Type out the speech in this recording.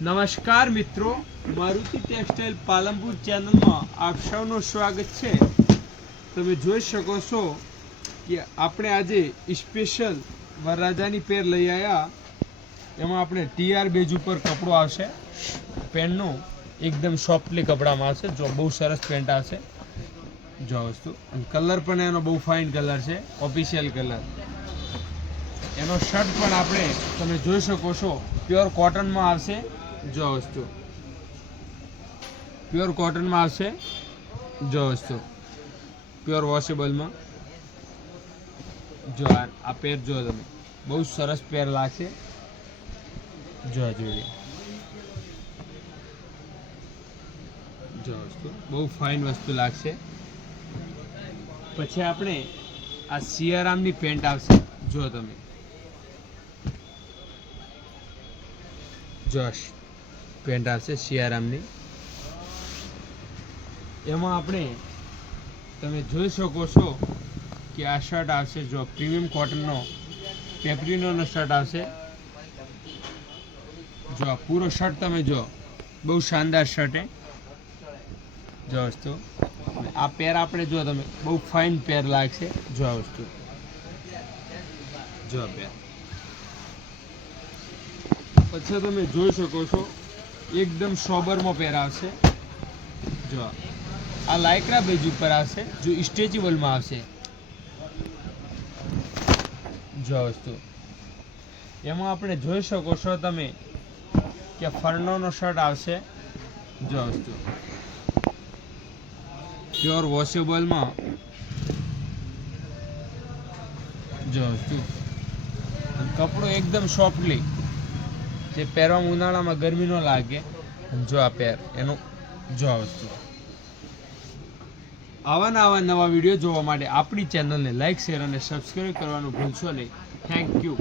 નમસ્કાર મિત્રો, મારુતિ ટેક્સટાઇલ પાલનપુર ચેનલમાં આપ સૌનું સ્વાગત છે। તમે જોઈ શકો છો કે આપણે આજે સ્પેશિયલ વરરાજાની પેર લઈ આવ્યા। એમાં આપણે ટીઆર બેઝ ઉપર કપડો આવશે। પેન્ટનું એકદમ સોફ્ટલી કપડામાં આવશે। જો બહુ સરસ પેન્ટ આવશે। જો વસ્તુ અને કલર પણ એનો બહુ ફાઇન કલર છે, ઓફિશિયલ કલર। એનો શર્ટ પણ આપણે તમે જોઈ શકો છો પ્યોર કોટનમાં આવશે। जो वस्तु प्योर कॉटन में आवशे। जो वस्तु प्योर वॉशेबल में जो आ पेर जो तमे बहुत सरस पेर लागशे। जो जोईए जो वस्तु बहुत फाइन वस्तु लागशे। पछी आपणे आ सियारामनी पेंट आवशे। जो तमे जोश पेंट आवशे सियारामनी। एमां आपणे तमे जोई शको छो कि आ शर्ट आवशे। जो प्रीमियम कॉटननो पेपरीनोनो शर्ट आवशे। जो आ पूरो शर्ट तमे जो बहु शानदार शर्ट है। जो वस्तु आ पेर आपणे जो तमे बहु फाइन पेर लागशे। जो आ वस्तु जो पेर पछी तमे जोई शको छो एकदम सोबर में पेर आवशे। जो आ लाइक्रा बेज पर आवशे। जो स्ट्रेचेबल में आवशे। जो वस्तु एमां आपणे जोई शको छो तमे के फरनोनो शर्ट आवशे। जो वस्तु प्योर वॉशेबल में। जो वस्तु कपड़ो एकदम सॉफ्टली जे પહેરવામાં ઉનાળામાં ગરમી ન લાગે। જો આ પેર એનો જો આ વસ્તુ આવા નવા વિડીયો જોવા માટે આપણી ચેનલને લાઈક શેર અને સબસ્ક્રાઇબ કરવાનું ભૂલશો નહીં। Thank you.